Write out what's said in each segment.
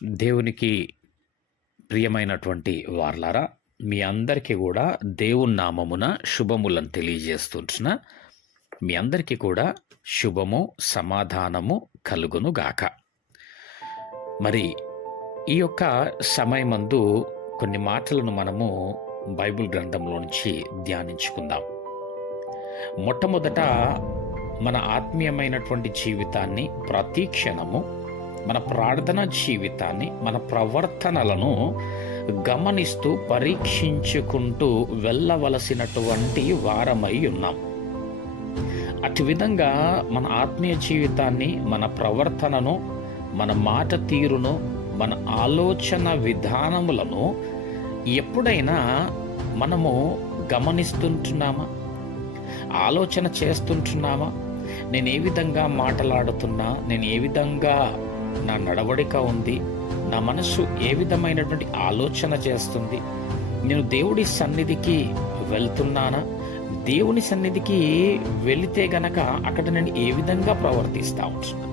దేవునికి ప్రియమైనటువంటి వార్లారా, మీ అందరికీ కూడా దేవుని నామమున శుభములను తెలియజేస్తుంటున్న మీ అందరికీ కూడా శుభము సమాధానము కలుగును గాక. మరి ఈ యొక్క సమయమందు కొన్ని మాటలను మనము బైబిల్ గ్రంథంలో నుంచి ధ్యానించుకుందాం. మొట్టమొదట మన ఆత్మీయమైనటువంటి జీవితాన్ని ప్రతి క్షణము, మన ప్రార్థన జీవితాన్ని, మన ప్రవర్తనలను గమనిస్తూ పరీక్షించుకుంటూ వెళ్ళవలసినటువంటి వారమై ఉన్నాం. అటు విధంగా మన ఆత్మీయ జీవితాన్ని, మన ప్రవర్తనను, మన మాట తీరును, మన ఆలోచన విధానములను ఎప్పుడైనా మనము గమనిస్తుంటున్నామా? ఆలోచన చేస్తుంటున్నామా? నేను ఏ విధంగా మాట్లాడుతున్నా, నేను ఏ విధంగా నా నడవడిక ఉంది, నా మనస్సు ఏ విధమైనటువంటి ఆలోచన చేస్తుంది, నేను దేవుడి సన్నిధికి వెళ్తున్నానా, దేవుని సన్నిధికి వెళితే గనక అక్కడ నేను ఏ విధంగా ప్రవర్తిస్తా ఉంటున్నా,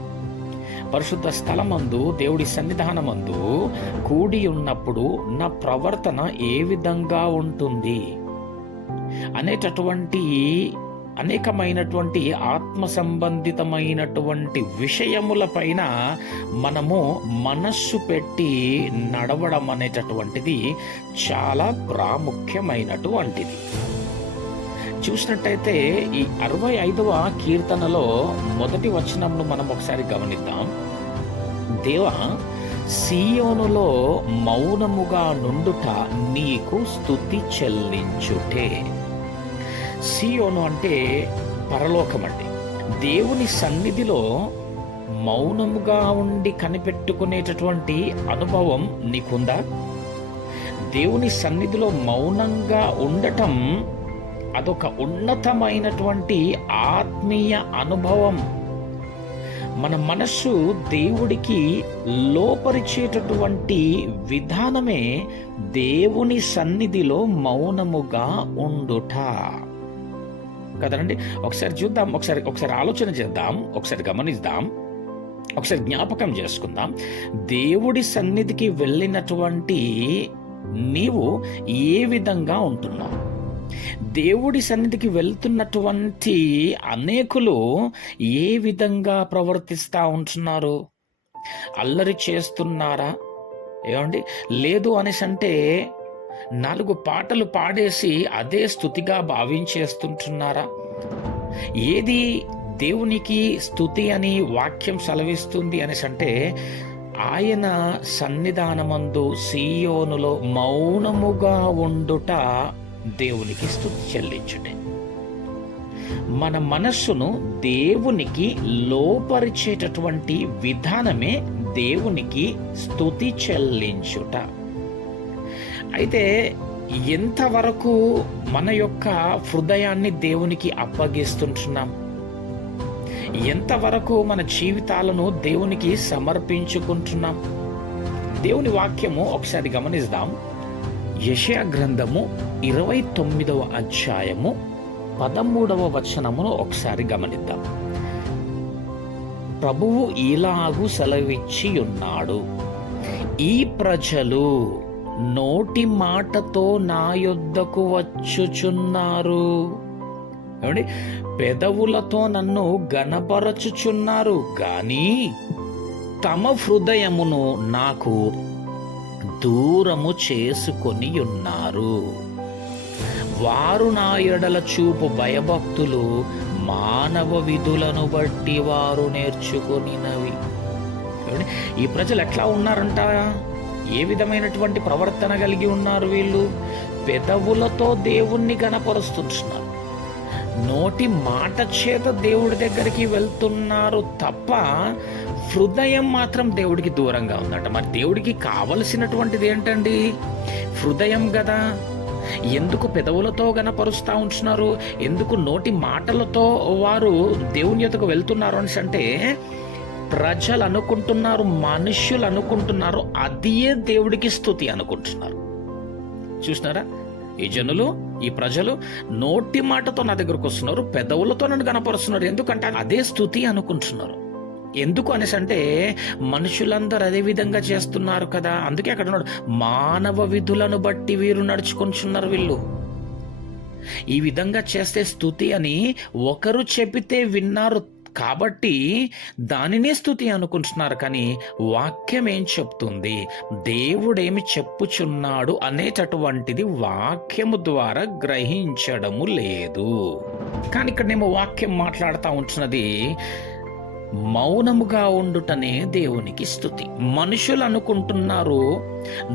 పరిశుద్ధ స్థలమందు దేవుడి సన్నిధానమందు కూడి ఉన్నప్పుడు నా ప్రవర్తన ఏ విధంగా ఉంటుంది అనేటటువంటి అనేకమైనటువంటి ఆత్మ సంబంధితమైనటువంటి విషయముల పైన మనము మనస్సు పెట్టి నడవడం అనేటటువంటిది చాలా ప్రాముఖ్యమైనటువంటిది. చూసినట్టయితే ఈ 65వ కీర్తనలో మొదటి వచనంను మనం ఒకసారి గమనిద్దాం. దేవా, సీయోనులో మౌనముగా నుండుట నీకు స్తుతి చెల్లించుటే. సీయోను అంటే పరలోకం అండి. దేవుని సన్నిధిలో మౌనముగా ఉండి కనిపెట్టుకునేటటువంటి అనుభవం నీకుందా? దేవుని సన్నిధిలో మౌనంగా ఉండటం అదొక ఉన్నతమైనటువంటి ఆత్మీయ అనుభవం. మన మనస్సు దేవుడికి లోపరిచేటటువంటి విధానమే దేవుని సన్నిధిలో మౌనముగా ఉండుట కదండి. ఒకసారి చూద్దాం, ఒకసారి ఆలోచన చేద్దాం, ఒకసారి గమనిద్దాం, ఒకసారి జ్ఞాపకం చేసుకుందాం. దేవుడి సన్నిధికి వెళ్ళినటువంటి నీవు ఏ విధంగా ఉంటున్నావు? దేవుడి సన్నిధికి వెళ్తున్నటువంటి అనేకులు ఏ విధంగా ప్రవర్తిస్తూ ఉంటున్నారు? అల్లరి చేస్తున్నారా? ఏమండి, లేదు అనేసి అంటే 4 పాటలు పాడేసి అదే స్తుతిగా భావించేస్తుంటున్నారా? ఏది దేవునికి స్తుతి అని వాక్యం సెలవిస్తుంది అనేసి అంటే ఆయన సన్నిధానమందు సీయోనులో మౌనముగా ఉండుట దేవునికి స్తుతి చెల్లించుటే. మన మనస్సును దేవునికి లోపరిచేటటువంటి విధానమే దేవునికి స్తుతి చెల్లించుట. అయితే ఎంతవరకు మన యొక్క హృదయాన్ని దేవునికి అప్పగిస్తుంటున్నాం? ఎంతవరకు మన జీవితాలను దేవునికి సమర్పించుకుంటున్నాం? దేవుని వాక్యము ఒకసారి గమనిద్దాం. యెషయా గ్రంథము 29వ అధ్యాయము 13వ వచనమును ఒకసారి గమనిద్దాం. ప్రభువు ఇలాగు సెలవిచ్చి ఉన్నాడు, ఈ ప్రజలు నోటి మాటతో నా యొద్దకు వచ్చుచున్నారు. ఏమండి, పెదవులతో నన్ను గనపరచుచున్నారు గాని తమ హృదయమును నాకు దూరము చేసుకొని ఉన్నారు. వారు నా ఎడల చూపు భయభక్తులు మానవ విధులను బట్టి వారు నేర్చుకొనినవి. ఈ ప్రజలు ఎట్లా ఉన్నారంట? ఏ విధమైనటువంటి ప్రవర్తన కలిగి ఉన్నారు వీళ్ళు? పెదవులతో దేవుణ్ణి గణపరుస్తున్నారు, నోటి మాట చేత దేవుడి దగ్గరికి వెళ్తున్నారు తప్ప హృదయం మాత్రం దేవుడికి దూరంగా ఉందంట. మరి దేవుడికి కావలసినటువంటిది ఏంటండి? హృదయం కదా. ఎందుకు పెదవులతో గనపరుస్తూ ఉంటున్నారు? ఎందుకు నోటి మాటలతో వారు దేవుని యొద్దకు వెళ్తున్నారు అని అంటే ప్రజలు అనుకుంటున్నారు, మనుష్యులు అనుకుంటున్నారు అదే దేవుడికి స్తుతి అనుకుంటున్నారు. చూసినారా? ఈ జనులు, ఈ ప్రజలు నోటి మాటతో నా దగ్గరకు వస్తున్నారు, పెదవులతో నన్ను కనపరుస్తున్నారు, ఎందుకంటే అదే స్తుతి అనుకుంటున్నారు. ఎందుకు అనేసి అంటే మనుషులందరూ అదే విధంగా చేస్తున్నారు కదా. అందుకే అక్కడ ఉన్నాడు, మానవ విధులను బట్టి వీరు నడుచుకొనిచున్నారు. వీళ్ళు ఈ విధంగా చేస్తే స్తుతి అని ఒకరు చెబితే విన్నారు కాబట్టి దానినే స్తుతి అనుకుంటున్నారు. కానీ వాక్యం ఏం చెప్తుంది, దేవుడేమి చెప్పుచున్నాడు అనేటటువంటిది వాక్యము ద్వారా గ్రహించడము లేదు. కానీ ఇక్కడనేమో వాక్యం మాట్లాడుతూ ఉంటున్నది, మౌనముగా ఉండుటనే దేవునికి స్తుతి. మనుషులు అనుకుంటున్నారు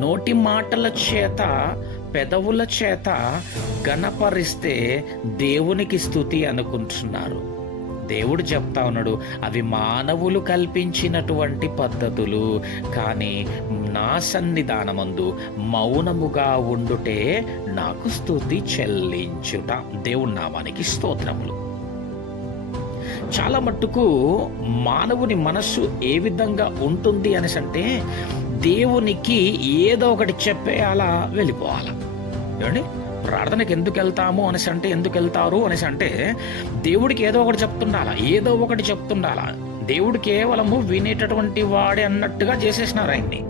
నోటి మాటల చేత పెదవుల చేత గణపరిస్తే దేవునికి స్తుతి అనుకుంటున్నారు. దేవుడు చెప్తా ఉన్నాడు, అవి మానవులు కల్పించినటువంటి పద్ధతులు, కానీ నా సన్నిధానమందు మౌనముగా ఉండుటే నాకు స్తుతి చెల్లించుట. దేవుని నామానికి స్తోత్రములు. చాలా మట్టుకు మానవుని మనస్సు ఏ విధంగా ఉంటుంది అనేసి అంటే, దేవునికి ఏదో ఒకటి చెప్పేయాలా, వెళ్ళిపోవాలా. ఏమండి, ప్రార్థనకి ఎందుకు వెళ్తాము అనేసి అంటే, ఎందుకు వెళ్తారు అనేసి అంటే, దేవుడికి ఏదో ఒకటి చెప్తుండాలా. దేవుడు కేవలము వినేటటువంటి వాడే అన్నట్టుగా చేసేసినారు ఆయన్ని.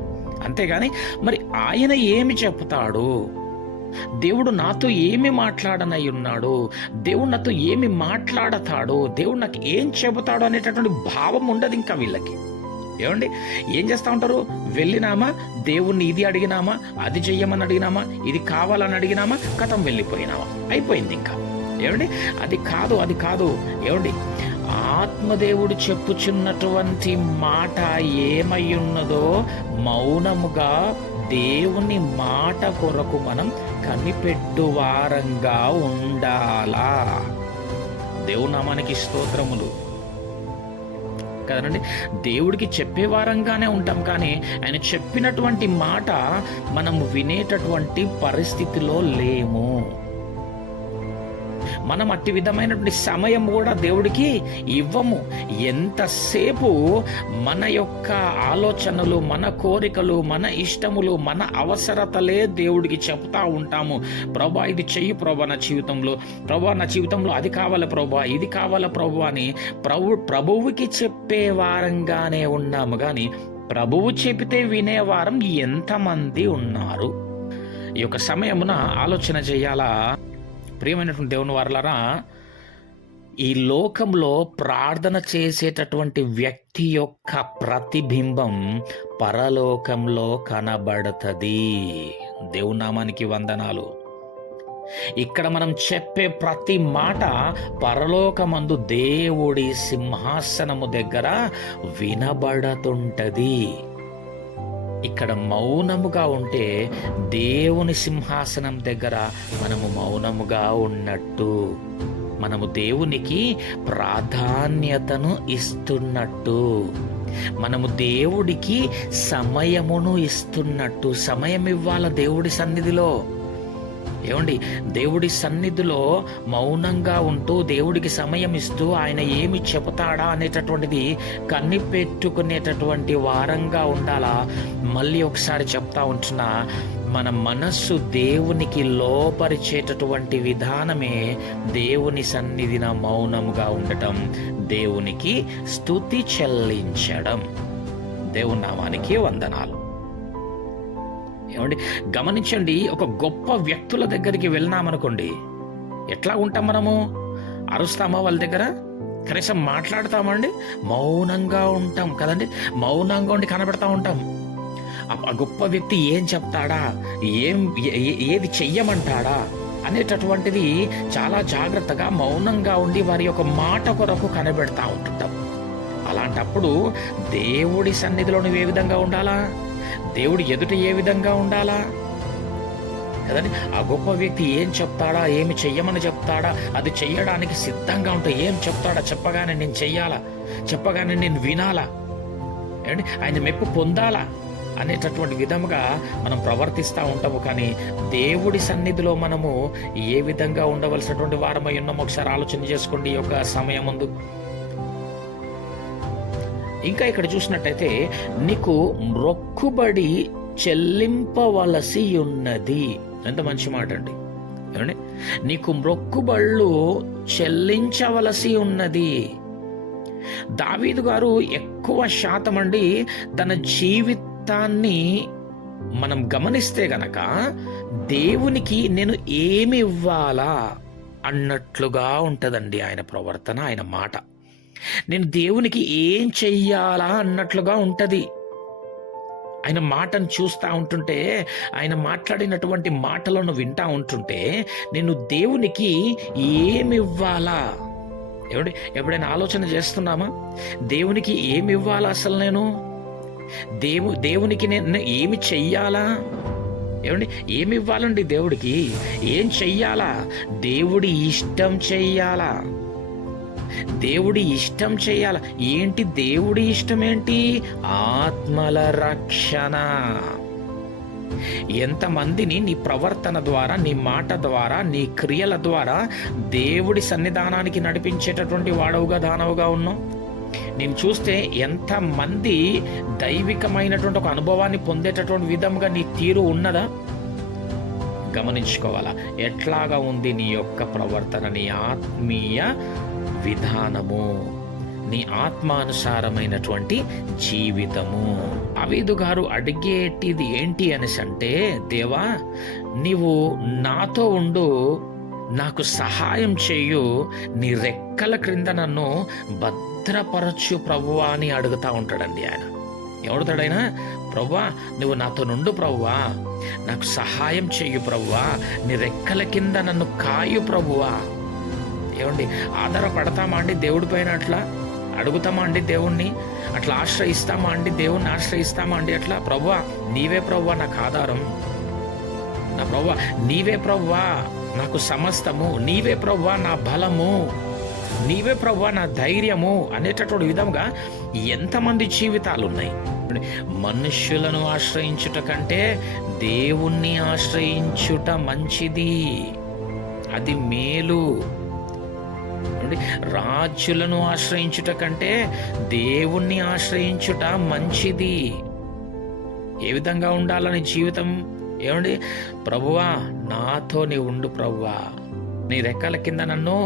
అంతేగాని మరి ఆయన ఏమి చెప్తాడు, దేవుడు నాతో ఏమి మాట్లాడనై ఉన్నాడు, దేవుడు నాతో ఏమి మాట్లాడతాడు, దేవుడు నాకు ఏం చెబుతాడు అనేటటువంటి భావం ఉండదు ఇంకా వీళ్ళకి. ఏమండి, ఏం చేస్తూ ఉంటారు, వెళ్ళినామా దేవుణ్ణి ఇది అడిగినామా, అది చెయ్యమని అడిగినామా, ఇది కావాలని అడిగినామా, కథం వెళ్ళిపోయినామా, అయిపోయింది ఇంకా. ఏమండి, అది కాదు. ఏమండి, ఆత్మదేవుడు చెప్పుచున్నటువంటి మాట ఏమై ఉన్నదో మౌనముగా దేవుని మాట కొరకు మనం కనిపెట్టువారంగా ఉండాలా. దేవుని నామానికి స్తోత్రములు కదండి. దేవుడికి చెప్పేవారంగానే ఉంటాం, కానీ ఆయన చెప్పినటువంటి మాట మనము వినేటటువంటి పరిస్థితిలో లేము. మనం అట్టి విధమైనటువంటి సమయం కూడా దేవుడికి ఇవ్వము. ఎంతసేపు మన యొక్క ఆలోచనలు, మన కోరికలు, మన ఇష్టములు, మన అవసరతలే దేవుడికి చెప్తా ఉంటాము. ప్రభా ఇది చెయ్యి ప్రభా నా జీవితంలో, ప్రభా నా జీవితంలో అది కావాలి ప్రభా, ఇది కావాలి ప్రభు అని ప్రభువుకి చెప్పే వారంగానే ఉన్నాము. కానీ ప్రభువు చెబితే వినేవారం ఎంతమంది ఉన్నారు? ఈ యొక్క సమయమున ఆలోచన చేయాలా. ప్రియమైనటువంటి దేవుని వారలారా, ఈ లోకంలో ప్రార్థన చేసేటటువంటి వ్యక్తి యొక్క ప్రతిబింబం పరలోకంలో కనబడుతుంది. దేవుని నామానికి వందనాలు. ఇక్కడ మనం చెప్పే ప్రతి మాట పరలోకమందు దేవుడి సింహాసనము దగ్గర వినబడుతుంటది. ఇక్కడ మౌనముగా ఉంటే దేవుని సింహాసనం దగ్గర మనము మౌనముగా ఉన్నట్టు, మనము దేవునికి ప్రాధాన్యతను ఇస్తున్నట్టు, మనము దేవుడికి సమయమును ఇస్తున్నట్టు. సమయం ఇవ్వాల దేవుడి సన్నిధిలో. ఏమండి, దేవుడి సన్నిధిలో మౌనంగా ఉంటూ దేవుడికి సమయం ఇస్తూ ఆయన ఏమి చెబుతాడా అనేటటువంటిది కనిపెట్టుకునేటటువంటి వారంగా ఉండాలా. మళ్ళీ ఒకసారి చెప్తా ఉంటున్నా, మన మనస్సు దేవునికి లోపరిచేటటువంటి విధానమే దేవుని సన్నిధిన మౌనముగా ఉండటం, దేవునికి స్తుతి చెల్లించడం. దేవుని నామానికి వందనాలు. ఏమండి, గమనించండి, ఒక గొప్ప వ్యక్తుల దగ్గరికి వెళ్ళినామనుకోండి, ఎట్లా ఉంటాం మనము? అరుస్తామా వాళ్ళ దగ్గర? కనీసం మాట్లాడతామండి? మౌనంగా ఉంటాం కదండి. మౌనంగా ఉండి కనబెడతా ఉంటాం. ఆ గొప్ప వ్యక్తి ఏం చెప్తాడా, ఏది చెయ్యమంటాడా అనేటటువంటిది చాలా జాగ్రత్తగా మౌనంగా ఉండి వారి యొక్క మాట కొరకు కనబెడతా ఉంటుంటాం. అలాంటప్పుడు దేవుడి సన్నిధిలో నువ్వు ఏ విధంగా ఉండాలా, దేవుడు ఎదుట ఏ విధంగా ఉండాలా కదండి. ఆ గొప్ప వ్యక్తి ఏం చెప్తాడా, ఏమి చెయ్యమని చెప్తాడా, అది చెయ్యడానికి సిద్ధంగా ఉంటే ఏం చెప్తాడా, చెప్పగానే నేను చెయ్యాలా, చెప్పగానే నేను వినాలా, ఏమండి ఆయన మెప్పు పొందాలా అనేటటువంటి విధముగా మనం ప్రవర్తిస్తూ ఉంటాము. కానీ దేవుడి సన్నిధిలో మనము ఏ విధంగా ఉండవలసినటువంటి వారమై ఉన్నామో ఒకసారి ఆలోచన చేసుకోండి ఈ యొక్క సమయం ముందు. ఇంకా ఇక్కడ చూసినట్టయితే, నీకు మొక్కుబడి చెల్లింపవలసి ఉన్నది. ఎంత మంచి మాట అండి. ఏమండి, నీకు మొక్కుబళ్ళు చెల్లించవలసి ఉన్నది. దావీదు గారు ఎక్కువ శాతం అండి తన జీవితాన్ని మనం గమనిస్తే గనక దేవునికి నేను ఏమి ఇవ్వాలా అన్నట్లుగా ఉంటదండి ఆయన ప్రవర్తన, ఆయన మాట. నేను దేవునికి ఏం చెయ్యాలా అన్నట్లుగా ఉంటది. ఆయన మాటను చూస్తూ ఉంటుంటే, ఆయన మాట్లాడినటువంటి మాటలను వింటా ఉంటుంటే, నేను దేవునికి ఏమి ఇవ్వాలా? ఎప్పుడైనా ఆలోచన చేస్తున్నామా? దేవునికి ఏమి ఇవ్వాలా? అసలు నేను దేవునికి నేను ఏమి చెయ్యాలా? ఏమి ఇవ్వాలండి దేవుడికి? ఏం చెయ్యాలా? దేవుడి ఇష్టం చెయ్యాలా? దేవుడి ఇష్టం చెయ్యాల. ఏంటి దేవుడి ఇష్టం? ఏంటి? ఆత్మల రక్షణ. ఎంతమందిని నీ ప్రవర్తన ద్వారా, నీ మాట ద్వారా, నీ క్రియల ద్వారా దేవుడి సన్నిధానానికి నడిపించేటటువంటి వాడవుగా, దానవుగా ఉన్నావు. నేను చూస్తే ఎంతమంది దైవికమైనటువంటి ఒక అనుభవాన్ని పొందేటటువంటి విధంగా నీ తీరు ఉన్నదా? గమనించుకోవాలా. ఎట్లాగా ఉంది నీ యొక్క ప్రవర్తన, నీ ఆత్మీయ విధానము, నీ ఆత్మానుసారమైనటువంటి జీవితము. దావీదు గారు అడిగేటిది ఏంటి అనేసి అంటే, దేవా నీవు నాతో ఉండు, నాకు సహాయం చేయు, నీ రెక్కల క్రింద నన్ను భద్రపరచు ప్రభువా అని అడుగుతా ఉంటాడండి ఆయన. ఎవడుతాడైనా? ప్రభువా నువ్వు నాతో నుండు ప్రభువా, నాకు సహాయం చెయ్యు ప్రభువా, నీ రెక్కల కింద నన్ను కాయు ప్రభువా. ఆధారపడతామా అండి దేవుడి పైన? అట్లా అడుగుతామా అండి దేవుణ్ణి? అట్లా ఆశ్రయిస్తామా అండి దేవుణ్ణి? ఆశ్రయిస్తామా అండి అట్లా? ప్రభువా నీవే ప్రభువా నాకు ఆధారం, నా ప్రభువా నీవే ప్రభువా నాకు సమస్తము, నీవే ప్రభువా నా బలము, నీవే ప్రభువా నా ధైర్యము అనేటటువంటి విధంగా ఎంతమంది జీవితాలు ఉన్నాయి. మనుష్యులను ఆశ్రయించుట కంటే దేవుణ్ణి ఆశ్రయించుట మంచిది, అది మేలు. రాజులను ఆశ్రయించుట కంటే దేవుణ్ణి ఆశ్రయించుట మంచిది. ఏ విధంగా ఉండాలని జీవితం? ప్రభువా నాతో నీ ఉండు ప్రభువా, నీ రెక్కల కింద నన్ను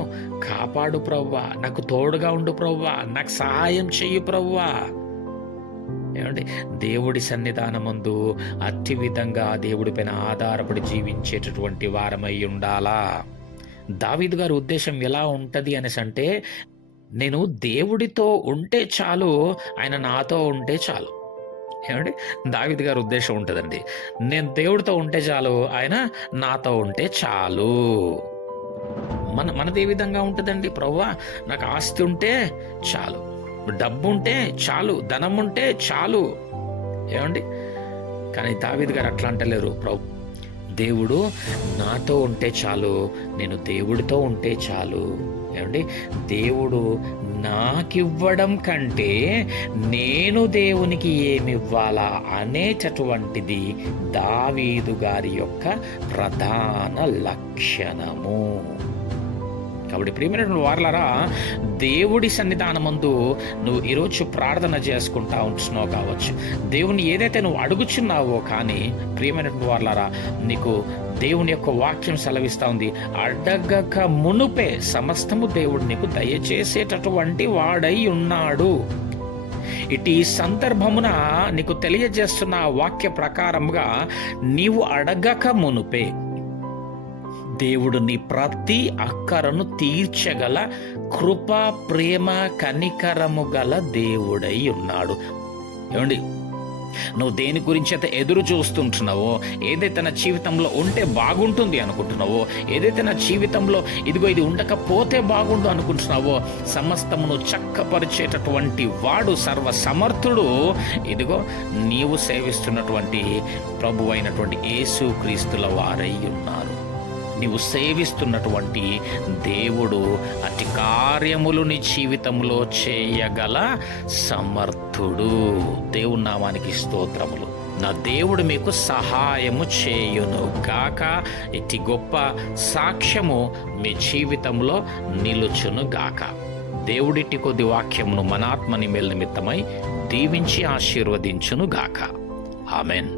కాపాడు ప్రభువా, నాకు తోడుగా ఉండు ప్రభువా, నాకు సహాయం చెయ్యి ప్రభువా. దేవుడి సన్నిధానమందు అట్టి విధంగా దేవుడి పైన ఆధారపడి జీవించేటటువంటి వారమై ఉండాలా. దావీదు గారి ఉద్దేశం ఎలా ఉంటది అనేసి అంటే, నేను దేవుడితో ఉంటే చాలు, ఆయన నాతో ఉంటే చాలు. దావీదు గారి ఉద్దేశం ఉంటుందండి, నేను దేవుడితో ఉంటే చాలు, ఆయన నాతో ఉంటే చాలు. మనది ఏ విధంగా ఉంటుందండి? ప్రభువా నాకు ఆస్తి ఉంటే చాలు, డబ్బు ఉంటే చాలు, ధనం ఉంటే చాలు. కానీ దావీదు గారు అట్లా అంటలేరు. దేవుడు నాతో ఉంటే చాలు, నేను దేవుడితో ఉంటే చాలు. దేవుడు నాకివ్వడం కంటే నేను దేవునికి ఏమివ్వాలా అనేటటువంటిది దావీదు గారి యొక్క ప్రధాన లక్షణము. కాబట్టి ప్రియమైనటువంటి వారలారా, దేవుడి సన్నిధానమందు నువ్వు ఈరోజు ప్రార్థన చేసుకుంటా ఉంటున్నావు కావచ్చు, దేవుని ఏదైతే నువ్వు అడుగుచున్నావో, కానీ ప్రియమైనటువంటి వారలారా, నీకు దేవుని యొక్క వాక్యం సెలవిస్తా ఉంది, అడగక మునుపే సమస్తము దేవుడు నీకు దయచేసేటటువంటి వాడై ఉన్నాడు. ఇటు ఈ సందర్భమున నీకు తెలియజేస్తున్న వాక్య ప్రకారముగా నీవు అడగక మునుపే దేవుడు నీ ప్రతి అక్కరను తీర్చగల కృప, ప్రేమ, కనికరము గల దేవుడై ఉన్నాడు. నువ్వు దేని గురించి అయితే ఎదురు చూస్తుంటున్నావో, ఏదైతే నా జీవితంలో ఉంటే బాగుంటుంది అనుకుంటున్నావో, ఏదైతే నా జీవితంలో ఇదిగో ఇది ఉండకపోతే బాగుండు అనుకుంటున్నావో, సమస్తమును చక్కపరిచేటటువంటి వాడు, సర్వసమర్థుడు ఇదిగో నీవు సేవిస్తున్నటువంటి ప్రభు అయినటువంటి యేసు క్రీస్తుల వారై ఉన్నారు. నీవు సేవిస్తున్నటువంటి దేవుడు అతి కార్యములు నీ జీవితంలో చేయగల సమర్థుడు. దేవుని నామానికి స్తోత్రములు. నా దేవుడు మీకు సహాయము చేయును గాక. ఇట్టి గొప్ప సాక్ష్యము మీ జీవితంలో నిలుచును గాక. దేవుడిటి కొద్ది వాక్యమును మన ఆత్మ నిమేల నిమిత్తమై దీవించి ఆశీర్వదించును గాక. ఆమెన్.